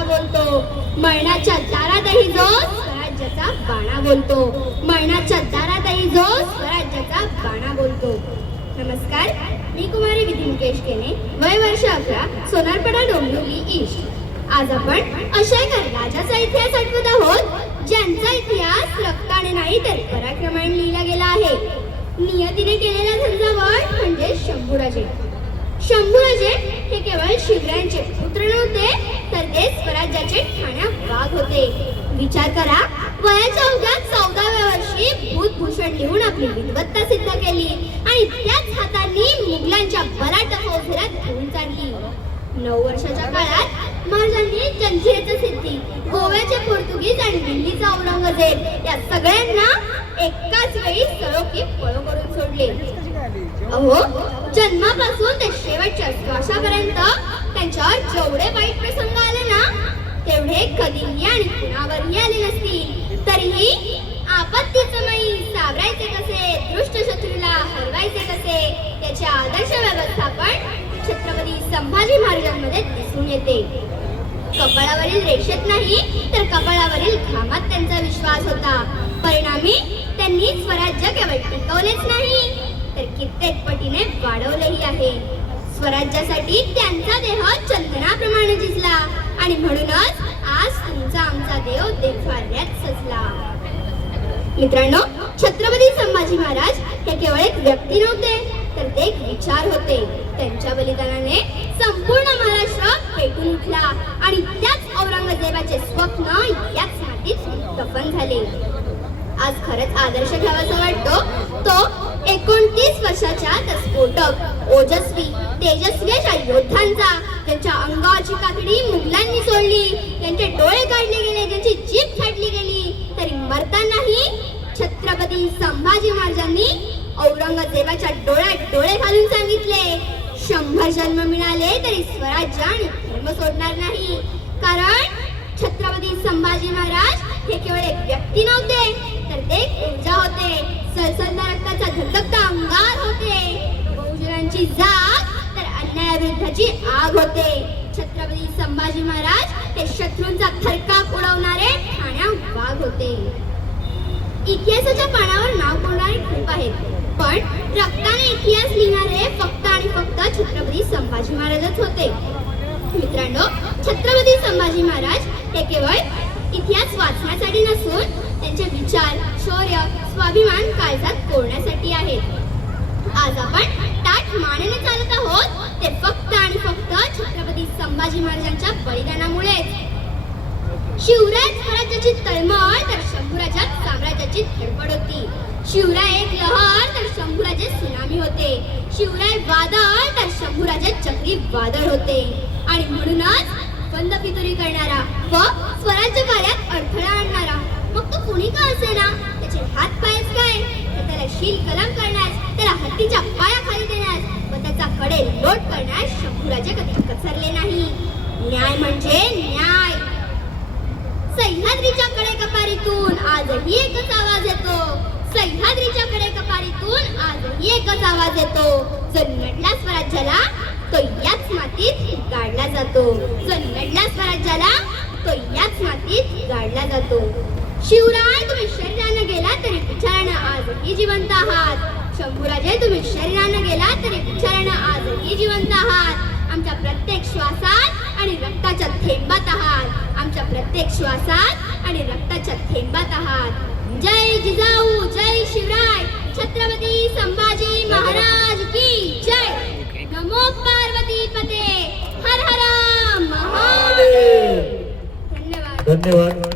बाणा बोलतो, मरणाच्या दारातही जो स्वराज्याचा बाणा बोलतो, मरणाच्या दारातही जो स्वराज्याचा बाणा बोलतो. नमस्कार, मी कुमारी विधी मुकेश केने, वय वर्ष 11, सोनारपाडा डोंबिवली ईस्ट. आज आपण अशा एका राजाचा इतिहास आठवत आहोत ज्यांचा इतिहास रक्ताने नाही तर पराक्रमाने लिहिला गेला आहे. नियतीने केलेला झंझावात म्हणजे शंभूराजे. शंभूराजे हे केवळ शिवरायांचे पुत्र नव्हते तर ते स्वराज्याचे ठाण्या वाघ होते. विचार करा, वयाच्या अवघ्या 14व्या वर्षी भूतभूषण लिहून आपली विद्वत्ता सिद्ध केली आणि त्याच हातांनी मुघलांच्या बलाढ्य फौजेला घेऊन चालली. 9 वर्षाच्या काळात महाराजांनी जंजिरेची सिद्धी, गोव्याचे पोर्तुगीज आणि दिल्लीचा औरंगजेब या सगळ्यांना एकाच वेळी सळोकी पळो करून सोडले. अहो, जन्मापासून ते शेवटच्या श्वासापर्यंत त्यांच्यावर जेवढे वाईट प्रसंग आले ना तेवढे कधीही आणि कुणावरही आले नसतील. तरीही आपत्तीचं समयी सावरायचे कसे, दृष्ट शत्रूला हरवायचे कसे याचे आदर्श व्यवस्थापन छत्रपती संभाजी महाराजांमध्ये दिसून येते. कपाळावरील रेषेत नाही तर कपाळावरील घामात त्यांचा विश्वास होता. परिणामी त्यांनी स्वराज्य केवळ टिकवलेच नाही तर कित्येक पटीने वाढवलेही आहे. स्वराज्यासाठी त्यांचा देह चंदनाप्रमाणे झिजला आणि म्हणूनच आज तुमचा आमचा देव देवाऱ्यात सजला. मित्रांनो, छत्रपती संभाजी महाराज हे केवळ एक व्यक्ती नव्हते तर ते एक विचार होते. त्यांच्या बलिदानाने संपूर्ण महाराष्ट्र पेटून उठला आणि त्याच औरंगजेबाचे स्वप्न याच मातीत दफन झाले. आज खरंच आदर्श घ्यावासा वाटतो तो 29 वर्षाच्या त्या स्फोटक, ओजस्वी, तेजस्वी अशा योद्धांचा, ज्यांच्या अंगाची कातडी मुघलांनी सोडली, ज्यांचे डोळे काढले गेले, ज्यांची जीभ छाटली गेली, तरी मरतानाही छत्रपती संभाजी महाराजांनी औरंगजेबाच्या डोळ्यात डोळे घालून सांगितले, 100 जन्म मिळाले तरी स्वराज्य आणि धर्म सोडणार नाही. कारण छत्रपती संभाजी महाराज हे केवळ एक व्यक्ती नव्हते तर ते ऊर्जा होते, सळसळत्या रक्ताचा धगधगता अंगार होते, बहुजनांची जाग तर अन्यायाविरुद्धची आग होते. छत्रपती संभाजी महाराज हे शत्रूंचा थरकाप उडवणारे ठाण्या वाघ होते. इतिहासाच्या पानावर नाव कोरणारे खूप आहेत, पण रक्ताने इतिहास लिहिणारे फक्त आणि फक्त छत्रपती संभाजी महाराजच होते. मित्रांनो, छत्रपती संभाजी महाराज हे केवळ इतिहास वाचण्यासाठी नसून त्यांचे विचार, शौर्य, स्वाभिमान काळजात कोरण्यासाठी आहेत. आज आपण ताठ मानेने चालत आहोत ते फक्त आणि फक्त छत्रपती संभाजी महाराजांच्या बलिदानामुळेच. शिवराय स्वराज्याची तळमळ तर शंभूराजा साम्राज्याची धडपड होती. शिवराय एक लहर तर शंभूराजे सुनामी होते. शिवराय वादळ तर शंभूराजे चक्री वादळ होते. आणि म्हणूनच बंद फितुरी करणारा व स्वराज्य कार्यात अडथळा आणणारा, मग तो कुणी का असेना, त्याचे हात पायच काय तर त्याला शील कलम करण्यास, त्याला हत्तीच्या पायाखाली देण्यास व त्याचा कडे लोट करण्यास शंभूराजे कधी कचरले नाही. न्याय म्हणजे न्याय. सह्याद्रीच्या कडे कपारीतून आजही एकच आवाज येतो. सह्याद्रीच्या कडे कपारीतून आजही एकच आवाज येतो. जो लढला स्वराज्याला तो याच मातीत गाडला जातो. जो लढला स्वराज्याला तो याच मातीत गाडला जातो. शिवराय, तुम्ही शरीरानं गेला तरी विचारानं आजही जिवंत आहात. शंभूराजे, तुम्ही शरीरानं गेला तरी विचारानं आजही जिवंत आहात. आमच्या प्रत्येक श्वासात आणि रक्ताच्या थेंबात आहात. आमच्या प्रत्येक श्वासात आणि रक्ताच्या थेंबात आहात. जय जिजाऊ, जय शिवराय, छत्रपती संभाजी महाराज की जय. नमो पार्वती पते, हर हर महादेव. धन्यवाद.